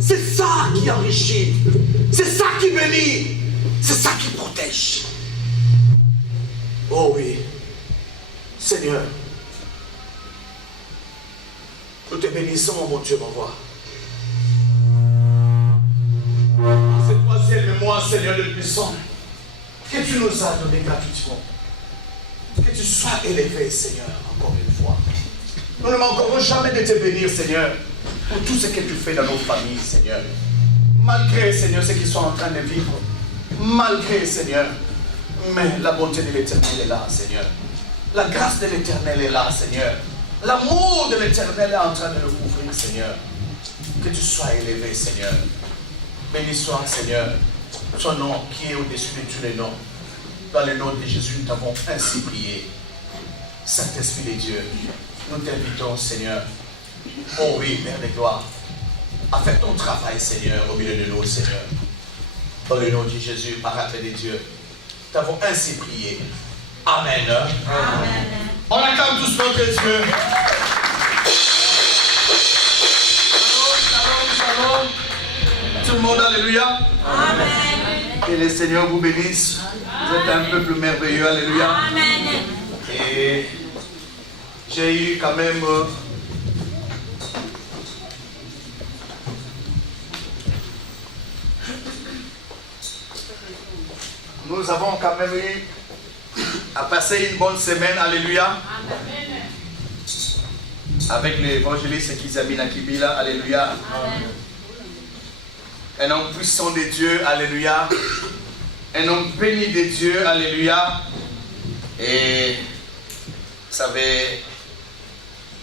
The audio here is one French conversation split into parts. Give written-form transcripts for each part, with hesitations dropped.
C'est ça qui enrichit. C'est ça qui bénit. C'est ça qui protège. Oh oui. Seigneur, nous te bénissons, mon Dieu, mon roi. C'est toi, ciel et moi, Seigneur de puissant, que tu nous as donné gratuitement. Que tu sois élevé, Seigneur, encore une fois. Nous ne manquerons jamais de te bénir, Seigneur, pour tout ce que tu fais dans nos familles, Seigneur. Malgré, Seigneur, ce qu'ils sont en train de vivre. Malgré, Seigneur. Mais la bonté de l'Éternel est là, Seigneur. La grâce de l'Éternel est là, Seigneur. L'amour de l'Éternel est en train de nous couvrir, Seigneur. Que tu sois élevé, Seigneur. Béni soit, Seigneur, ton nom qui est au-dessus de tous les noms. Dans le nom de Jésus, nous t'avons ainsi prié. Saint-Esprit de Dieu, nous t'invitons, Seigneur. Oh oui, Père de gloire, à faire ton travail, Seigneur, au milieu de nous, Seigneur. Dans le nom de Jésus, par appel de Dieu, nous t'avons ainsi prié. Amen. Amen. On acclame tous notre Dieu. Shalom, shalom. Tout le monde, alléluia. Amen. Que le Seigneur vous bénisse. Vous êtes un peuple merveilleux, alléluia. Amen. Et j'ai eu quand même nous avons quand même eu à passer une bonne semaine, alléluia. Amen. Avec l'évangéliste Kizamina Kibila, alléluia. Amen. Un homme puissant de Dieu, alléluia. Un homme béni de Dieu, alléluia. Et vous savez,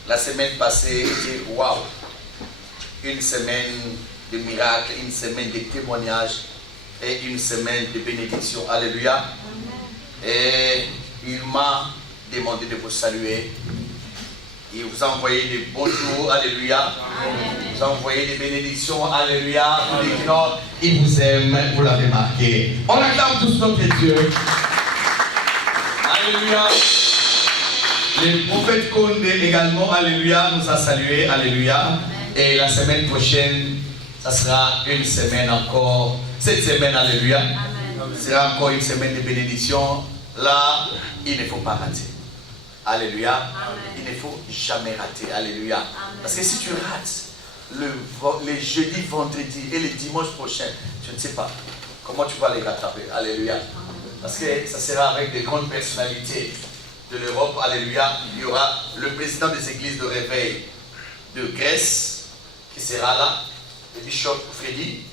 la semaine passée, c'était waouh. Une semaine de miracles, une semaine de témoignages et une semaine de bénédiction, alléluia. Et il m'a demandé de vous saluer. Il vous a envoyé des bonjours, alléluia. Il vous a envoyé des bénédictions, alléluia. Il vous aime, vous l'avez marqué. On acclame tous notre Dieu. Alléluia. Le prophète Condé également, alléluia, nous a salué, alléluia. Et la semaine prochaine, ça sera une semaine encore. Cette semaine, alléluia, ce sera encore une semaine de bénédiction. Là, il ne faut pas rater. Alléluia. Amen. Il ne faut jamais rater. Alléluia. Amen. Parce que si tu rates les jeudis, vendredis et les dimanches prochains, je ne sais pas comment tu vas les rattraper. Alléluia. Amen. Parce que ça sera avec des grandes personnalités de l'Europe. Alléluia. Il y aura le président des églises de réveil de Grèce qui sera là, le bishop Freddy.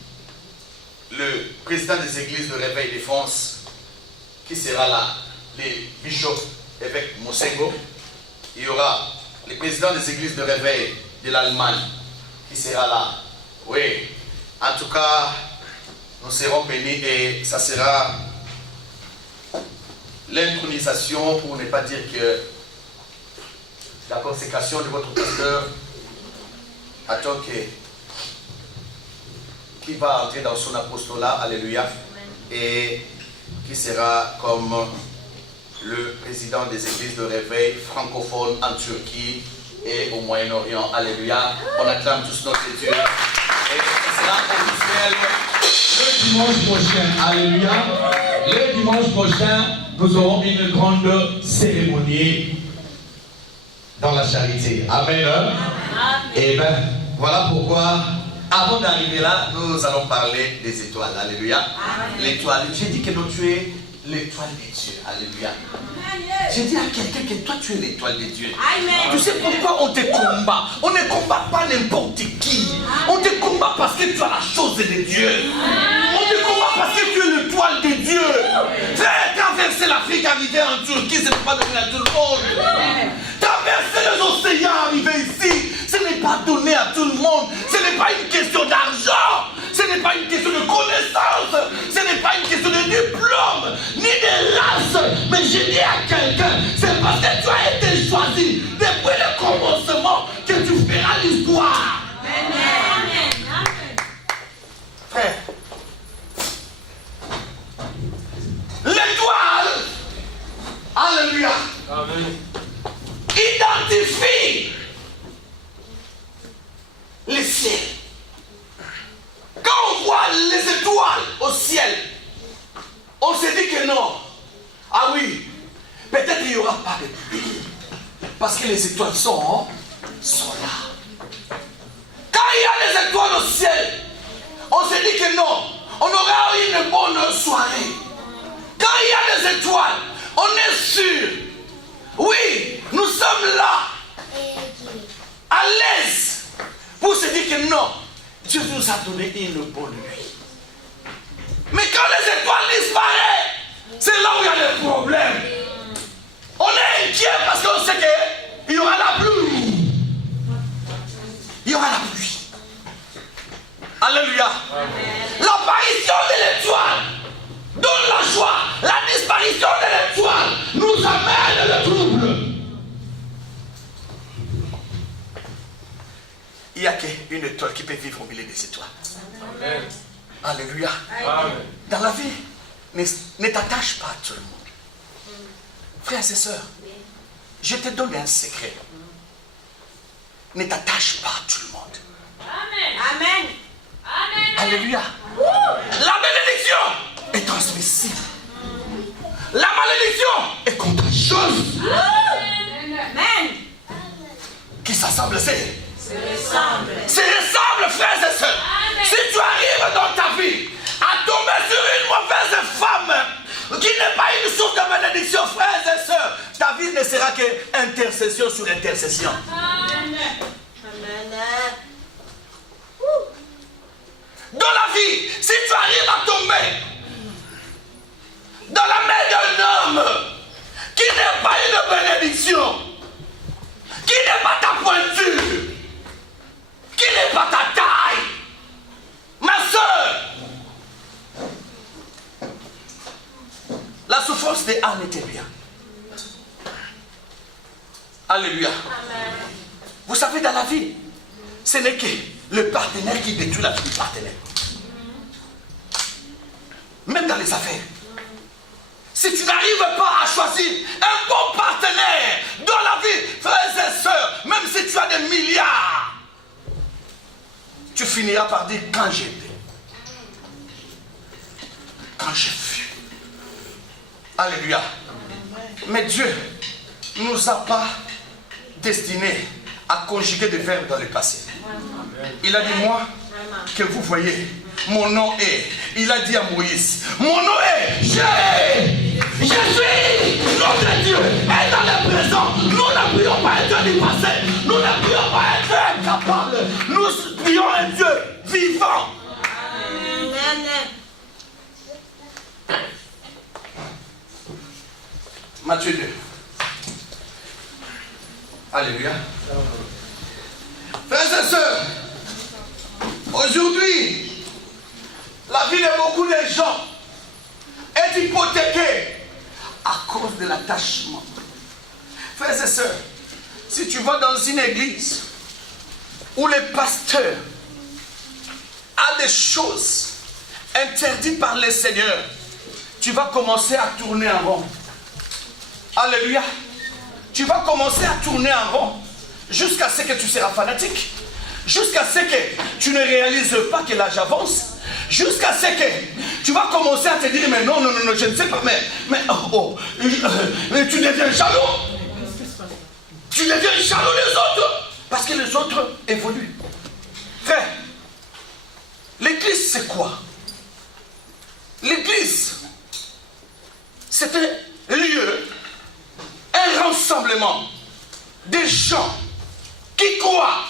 Le président des églises de réveil de France qui sera là, les bishops évêque Mosengo. Il y aura le président des églises de réveil de l'Allemagne qui sera là. Oui, en tout cas, nous serons bénis et ça sera l'intronisation, pour ne pas dire que la consécration de votre pasteur attend qui va entrer dans son apostolat, alléluia, et qui sera comme le président des églises de réveil francophones en Turquie et au Moyen-Orient. Alléluia. On acclame tous notre Dieu. Et ce sera officiel le dimanche prochain. Alléluia. Le dimanche prochain, nous aurons une grande cérémonie dans la charité. Amen. Et bien, voilà pourquoi, avant d'arriver là, nous allons parler des étoiles. Alléluia. L'étoile. J'ai dit que tu es l'étoile de Dieu. Alléluia. J'ai dit à quelqu'un que toi tu es l'étoile de Dieu. Amen. Tu sais pourquoi on te combat? On ne combat pas n'importe qui. On te combat parce que tu as la chose de Dieu. On te combat parce que tu es l'étoile de Dieu. Faire traverser l'Afrique, arriver en Turquie, ce n'est pas donné à tout le monde. Traverser les océans, arriver ici, ce n'est pas donné à tout le monde. Ce n'est pas une question d'argent. Ce n'est pas une question de connaissance, ce n'est pas une question de diplôme, ni de race. Mais je dis à quelqu'un, c'est parce que tu as été choisi depuis le commencement que tu feras l'histoire. Amen. Frère, l'étoile, alléluia, amen, identifie les ciels. ciel, on s'est dit que non. Ah oui, peut-être il n'y aura pas de pluie. Parce que les étoiles sont là. Quand il y a des étoiles au ciel, on s'est dit que non, on aura une bonne soirée. Quand il y a des étoiles, on est sûr. Oui, nous sommes là, à l'aise, pour se dire que non, Dieu nous a donné une bonne nuit. Mais quand les étoiles disparaissent, c'est là où il y a des problèmes. On est inquiet parce qu'on sait qu'il y aura la pluie. Il y aura la pluie. Alléluia. L'apparition de l'étoile donne la joie. La disparition de l'étoile nous amène le trouble. Il n'y a qu'une étoile qui peut vivre au milieu des étoiles. Amen. Alléluia. Amen. Dans la vie, ne t'attache pas à tout le monde. Frères et sœurs, je te donne un secret. Ne t'attache pas à tout le monde. Amen. Amen. Amen. Alléluia. La bénédiction est transmissible. La malédiction est contagieuse. Amen. Qui s'assemble, c'est ressemble. C'est ressemble, frères et sœurs. Amen. Si tu arrives dans ta vie à tomber sur une mauvaise femme qui n'est pas une source de bénédiction, frères et sœurs, ta vie ne sera qu'intercession sur intercession. Amen. Amen. Dans la vie, si tu arrives à tomber dans la main d'un homme qui n'est pas une bénédiction, qui n'est pas ta pointure, qui n'est pas ta taille, ma soeur, la souffrance de Anne était bien. Alléluia. Amen. Vous savez, dans la vie, ce n'est que le partenaire qui détruit la vie du partenaire. Même dans les affaires. Si tu n'arrives pas à choisir un bon partenaire dans la vie, frères et sœurs, même si tu as des milliards, tu finiras par dire quand j'étais, quand j'ai vu. Alléluia. Mais Dieu ne nous a pas destinés à conjuguer des verbes dans le passé. Il a dit moi que vous voyez, mon nom est. Il a dit à Moïse, mon nom est. Je suis notre Dieu est dans le présent. Nous ne prions pas un Dieu du passé. Nous ne prions pas un Dieu incapable. Nous prions un Dieu vivant. Amen. Matthieu 2. Alléluia. Frères et sœurs, aujourd'hui, la vie de beaucoup de gens est hypothéquée à cause de l'attachement. Frères et sœurs, si tu vas dans une église où le pasteur a des choses interdites par le Seigneur, tu vas commencer à tourner en rond. Alléluia. Tu vas commencer à tourner en rond jusqu'à ce que tu seras fanatique, jusqu'à ce que tu ne réalises pas que l'âge avance, jusqu'à ce que tu vas commencer à te dire mais non, je ne sais pas, mais tu deviens jaloux. Tu deviens jaloux des autres parce que les autres évoluent. Frère, l'église c'est quoi? L'église, c'est un lieu, un rassemblement des gens qui croient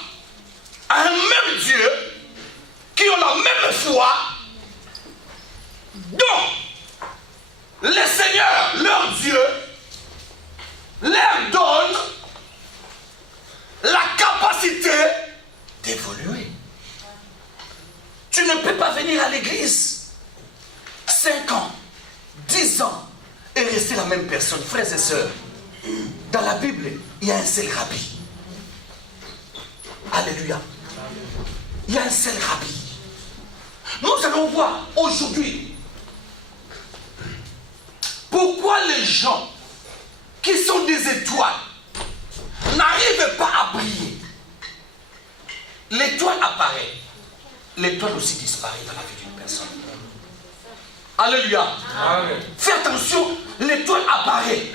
à un même Dieu, qui ont la même foi, dont le Seigneur, leur Dieu, leur donne la capacité d'évoluer. Tu ne peux pas venir à l'église 5 ans, 10 ans et rester la même personne. Frères et sœurs, dans la Bible, il y a un seul rabbi. Alléluia. Il y a un seul rabbi. Nous allons voir aujourd'hui pourquoi les gens qui sont des étoiles n'arrivent pas à briller. L'étoile apparaît, l'étoile aussi disparaît dans la vie d'une personne. Alléluia. Amen. Fais attention, l'étoile apparaît.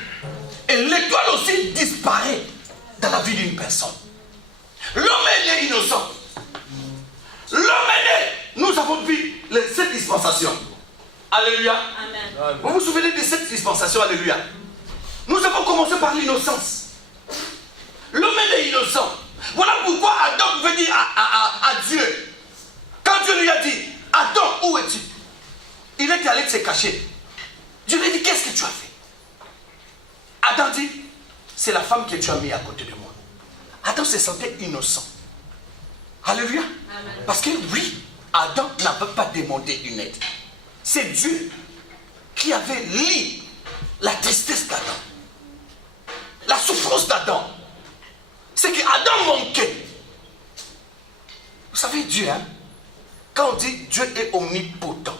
Et l'étoile aussi disparaît dans la vie d'une personne. L'homme est né innocent. L'homme est né. Nous avons vu les 7 dispensations. Alléluia. Amen. Vous vous souvenez des 7 dispensations? Alléluia. Nous avons commencé par l'innocence. L'homme est né innocent. Voilà pourquoi Adam veut dire à Dieu. Quand Dieu lui a dit, Adam, où es-tu? Il était allé se cacher. Dieu lui a dit, qu'est-ce que tu as fait? Adam dit, c'est la femme que tu as mis à côté de moi. Adam se sentait innocent. Alléluia. Amen. Parce que oui, Adam n'avait pas demandé une aide. C'est Dieu qui avait lu la tristesse d'Adam. La souffrance d'Adam. C'est qu'Adam manquait. Vous savez, Dieu, hein, quand on dit Dieu est omnipotent,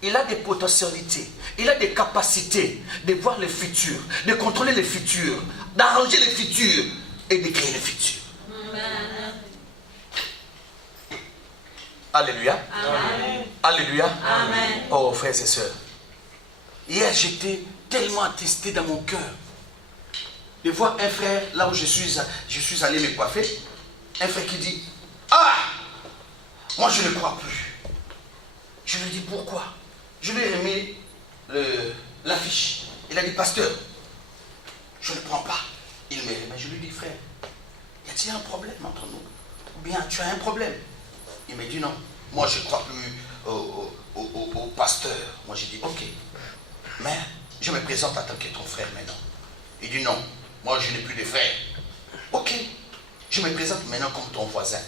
il a des potentialités, il a des capacités de voir le futur, de contrôler le futur, d'arranger le futur et de créer le futur. Amen. Alléluia. Amen. Alléluia. Amen. Oh, frères et sœurs, hier j'étais tellement attristé dans mon cœur de voir un frère, là où je suis allé me coiffer, un frère qui dit, ah, moi je ne crois plus. Je lui dis, pourquoi? Je lui ai remis l'affiche. Il a dit, pasteur, je ne prends pas. Il me remet. Je lui dis, frère, y a-t-il un problème entre nous? Ou bien tu as un problème? Il me dit, non, moi je ne crois plus au pasteur. Moi j'ai dit, ok, mais je me présente en tant que ton frère maintenant. Il dit, non, moi je n'ai plus de frère. Ok, je me présente maintenant comme ton voisin.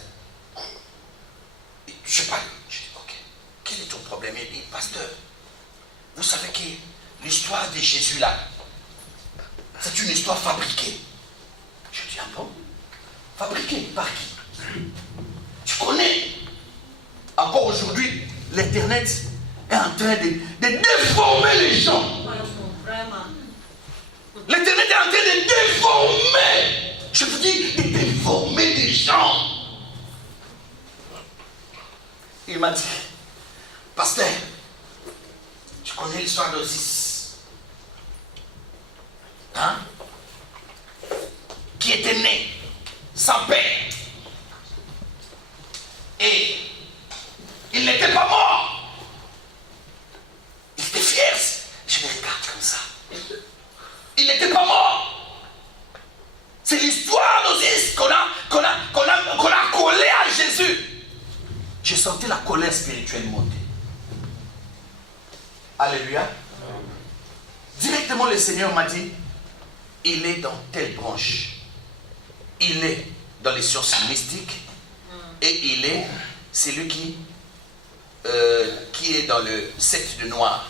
Je sais pas. Je dis, ok, quel est ton problème? Il dit, pasteur, vous savez que l'histoire de Jésus là, c'est une histoire fabriquée. Je dis, ah bon? Fabriquée par qui? Tu connais? Encore aujourd'hui, l'Internet est en train de déformer les gens. Vraiment. L'Internet est en train de déformer. Je vous dis, de déformer les gens. Il m'a dit, pasteur, tu connais l'histoire d'Osiris, hein? Qui était né sans père. Et il n'était pas mort. Il était fier. Je me regarde comme ça. Il n'était pas mort. C'est l'histoire d'Osiris qu'on a collé à Jésus. J'ai senti la colère spirituelle monter. Alléluia. Directement le Seigneur m'a dit, il est dans telle branche. Il est dans les sciences mystiques. Et il est celui qui est dans le secte de noir.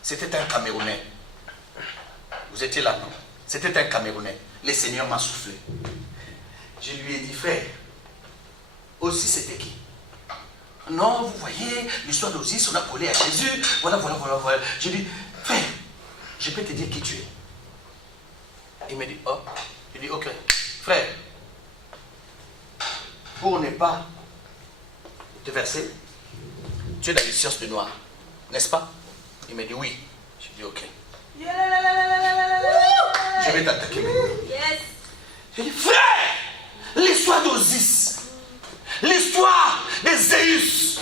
C'était un Camerounais. Vous étiez là, non? C'était un Camerounais. Le Seigneur m'a soufflé. Je lui ai dit, frère, aussi c'était qui? Non, vous voyez, l'histoire d'Osiris, on a collé à Jésus. Voilà. Je lui ai dit, frère, je peux te dire qui tu es. Il me dit, oh. Je dis, ok, frère, pour ne pas te verser, tu es dans les sciences de noir, n'est-ce pas? Il me dit oui. Je dis ok. Je vais t'attaquer maintenant. Yes. Je dis frère, l'histoire d'Osiris, l'histoire de Zéus,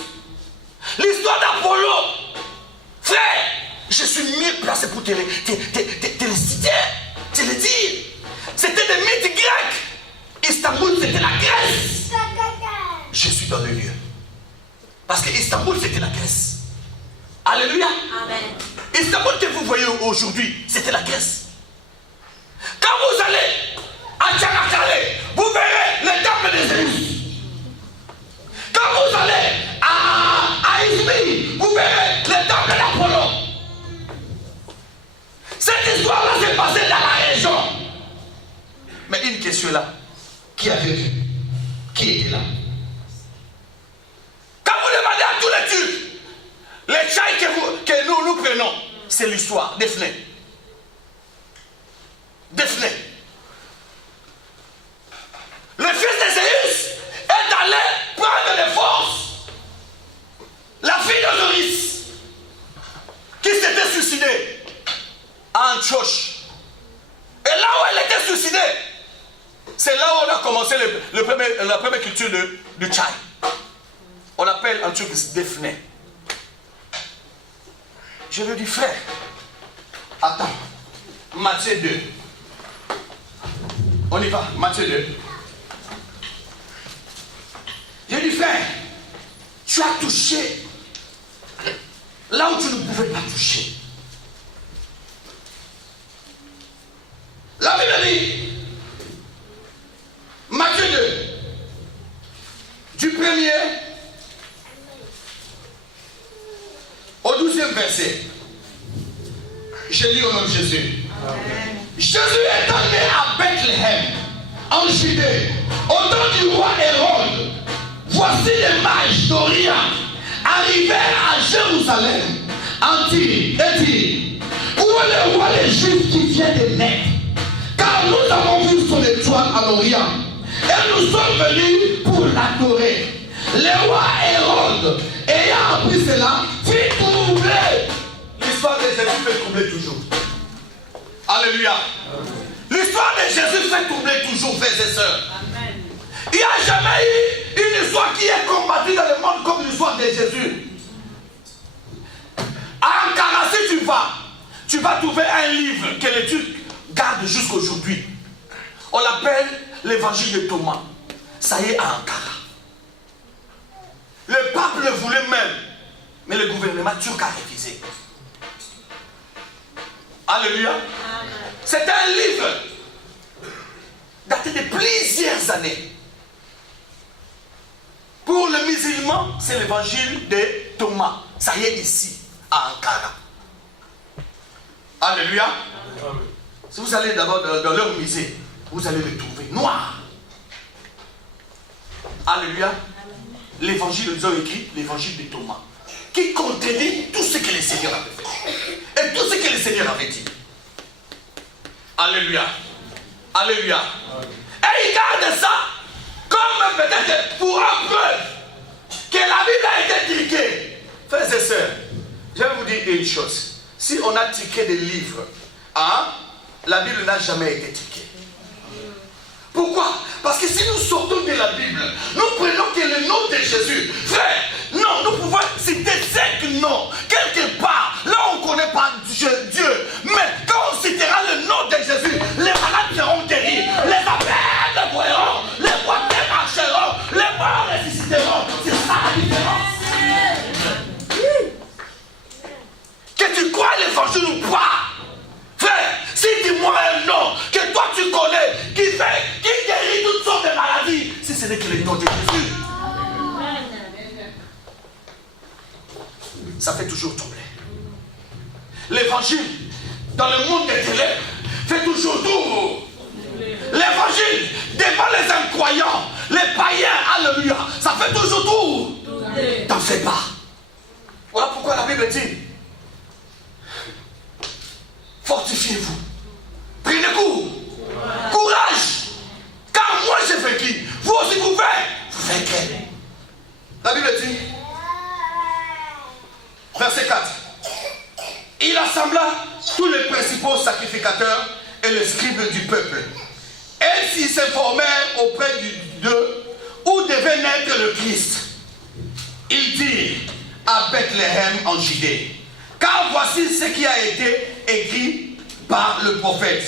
l'histoire d'Apollo, frère, je suis mieux placé pour te le citer, te le dire. C'était des mythes grecs. Istanbul, c'était la Grèce. Je suis dans le lieu. Parce que Istanbul, c'était la Grèce. Alléluia. Amen. Istanbul que vous voyez aujourd'hui, c'était la Grèce. Quand vous allez à Tchanakalé, vous verrez le temple de Zéus. Quand vous allez à Izmir, vous verrez le temple d'Apollo. Cette histoire-là s'est passée dans la région. Mais une question là, qui avait vu? Qui était là? Quand vous demandez à tous les Turcs, les chais que nous prenons, c'est l'histoire d'Efné. D'Efné. Le fils de Zéus est allé prendre des forces la fille d'Osiris. à Antioche. Et là où elle était suicidée, c'est là où on a commencé la première culture du Tchai. On appelle en turc Defne. Je lui dis, frère, attends, Matthieu 2. On y va, Matthieu 2. Je lui dis, frère, tu as touché là où tu ne pouvais pas toucher. La Bible dit, Matthieu 2, du 1er au 12e verset. Je lis au nom de Jésus. Amen. Jésus est né à Bethléem, en Judée, au temps du roi Hérode. Voici les mages d'Orient arrivèrent à Jérusalem, en dit, où est le roi des Juifs qui vient de naître? Car nous avons vu son étoile en Orient, et nous sommes venus pour l'adorer. Le roi Hérode, ayant appris cela, fit troubler. L'histoire de Jésus fait troubler toujours. Alléluia. L'histoire de Jésus fait troubler toujours, frères et sœurs. Amen. Il n'y a jamais eu une histoire qui est combattue dans le monde comme l'histoire de Jésus. À Ankara, si tu vas trouver un livre que les Turcs gardent jusqu'à aujourd'hui. On l'appelle l'évangile de Thomas. Ça y est, à Ankara. Le pape le voulait même, mais le gouvernement turc a refusé. Alléluia. C'est un livre daté de plusieurs années. Pour le musulman, c'est l'évangile de Thomas. Ça y est, ici, à Ankara. Alléluia. Si vous allez d'abord dans leur musée, vous allez le trouver noir. Alléluia. L'évangile, ils ont écrit l'évangile de Thomas, qui contenait tout ce que le Seigneur avait fait. Et tout ce que le Seigneur avait dit. Alléluia. Alléluia. Et il garde ça comme peut-être pour une preuve que la Bible a été triquée. Frères et sœurs, je vais vous dire une chose. Si on a triqué des livres, hein, la Bible n'a jamais été triquée. Pourquoi? Parce que si nous sortons de la Bible, nous prenons que le nom de Jésus. Frère, non, nous pouvons citer 5 noms. Quelque part, là on ne connaît pas Dieu. Mais quand on citera le nom de Jésus, les malades seront guéris, les aveugles voieront, les boiteux marcheront, les morts ressusciteront. C'est ça la différence. Que tu crois l'évangile ou pas, frère, si dis-moi un nom que toi tu connais, qui guérit toutes sortes de maladies, si ce n'est que le nom de Jésus. Ça fait toujours trembler. L'évangile, dans le monde des ténèbres, fait toujours tout. L'évangile, devant les incroyants, les païens, alléluia, ça fait toujours tout. T'en fais pas. Voilà pourquoi la Bible dit, fortifiez-vous. Prenez coup. Courage. Car moi j'ai vaincu. Vous aussi vous vaincrez. La Bible dit, verset 4. Il assembla tous les principaux sacrificateurs et les scribes du peuple. Et s'ils s'informèrent auprès d'eux où devait naître le Christ. Ils dirent à Bethléem en Judée. Car voici ce qui a été écrit par le prophète.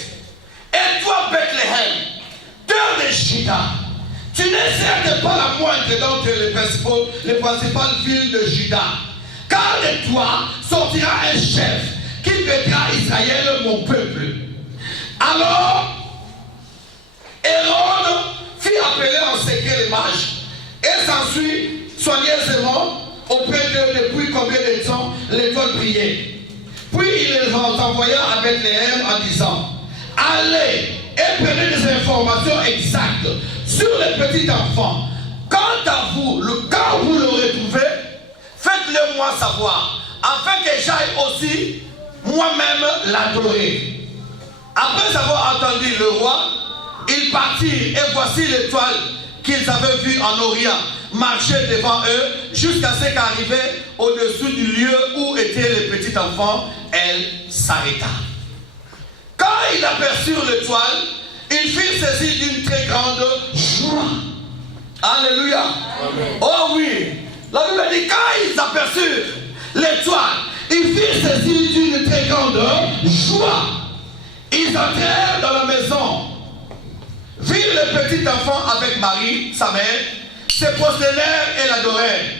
Et toi, Bethléem, terre de Juda, tu n'es certes pas la moindre d'entre les principales villes de Juda. Car de toi sortira un chef qui vaincra Israël, mon peuple. Alors, Hérode fit appeler en secret les mages et s'ensuit soigneusement auprès d'eux depuis combien de temps l'étoile brillait. Puis il les envoya à Bethléem en disant, allez et prenez des informations exactes sur les petits enfants. Quant à vous, quand vous le retrouvez, faites-le moi savoir, afin que j'aille aussi moi-même l'adorer. Après avoir entendu le roi, ils partirent et voici l'étoile qu'ils avaient vue en Orient marcher devant eux jusqu'à ce qu'arrivée au-dessus du lieu où étaient les petits enfants, elle s'arrêta. ils aperçurent l'étoile, ils furent saisis d'une très grande joie. Alléluia. Amen. Oh oui. La Bible dit, quand ils aperçurent l'étoile, ils furent saisis d'une très grande joie. Ils entrèrent dans la maison, virent le petit enfant avec Marie, sa mère, se prosternèrent et l'adorèrent.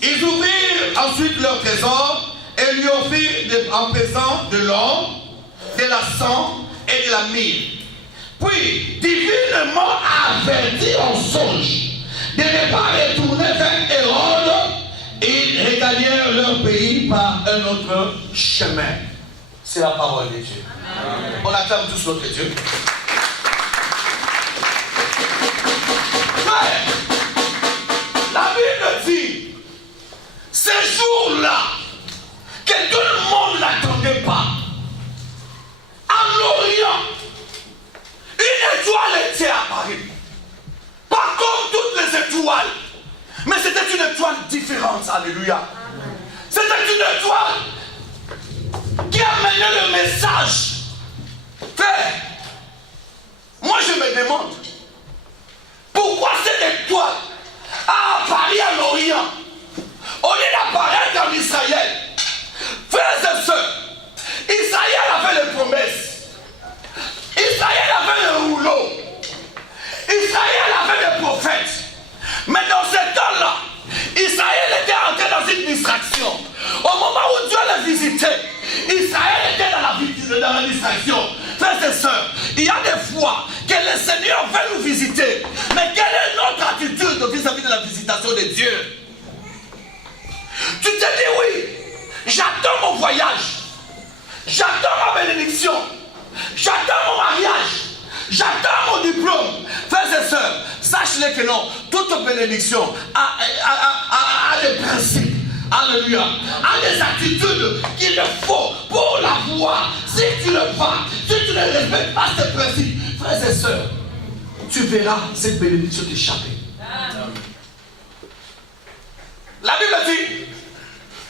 Ils ouvrirent ensuite leur trésor et lui offrirent en présent de l'or, de l'encens et de la myrrhe. Puis, divinement avertis en songe de ne pas retourner vers Hérode, ils regagnèrent leur pays par un autre chemin. C'est la parole de Dieu. Amen. On acclame tous notre Dieu. Frère, la Bible dit, ces jours-là, que tout le monde n'attendait pas, en Orient, une étoile était apparue. Pas comme toutes les étoiles, mais c'était une étoile différente. Alléluia. C'était une étoile qui amenait le message. Frère, moi je me demande, pourquoi cette étoile a apparu en Orient au lieu d'apparaître en Israël? Frères et sœurs, Israël avait les promesses. Israël avait le rouleau. Israël avait des prophètes. Mais dans ce temps-là, Israël était entré dans une distraction. Au moment où Dieu l'a visité, Israël était dans la distraction. Frères et sœurs, il y a des fois que le Seigneur veut nous visiter. Mais quelle est notre attitude vis-à-vis de la visitation de Dieu? Tu te dis oui, j'attends mon voyage, j'attends ma bénédiction, j'attends mon mariage, j'attends mon diplôme. Frères et sœurs, sache-le que non, toute bénédiction a des principes. Alléluia. A des attitudes qu'il faut pour l'avoir. Si tu le fais, si tu ne respectes pas ces principes, frères et sœurs, tu verras cette bénédiction t'échapper. La Bible dit,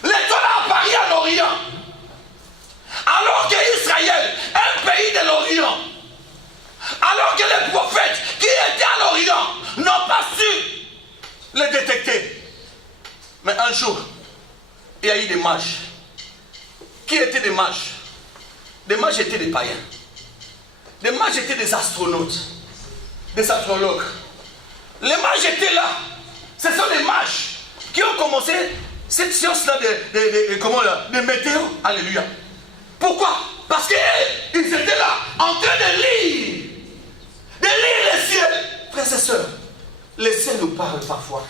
l'étoile a apparu en Orient. Alors qu'Israël, un pays de l'Orient, alors que les prophètes qui étaient à l'Orient n'ont pas su les détecter. Mais un jour, il y a eu des mages. Qui étaient des mages? Des mages étaient des païens. Des mages étaient des astronautes, des astrologues. Les mages étaient là. Ce sont des mages qui ont commencé cette science-là de météo. Alléluia. Pourquoi? Parce qu'ils étaient là en train de lire le ciel. Frères et sœurs, le ciel nous parle parfois.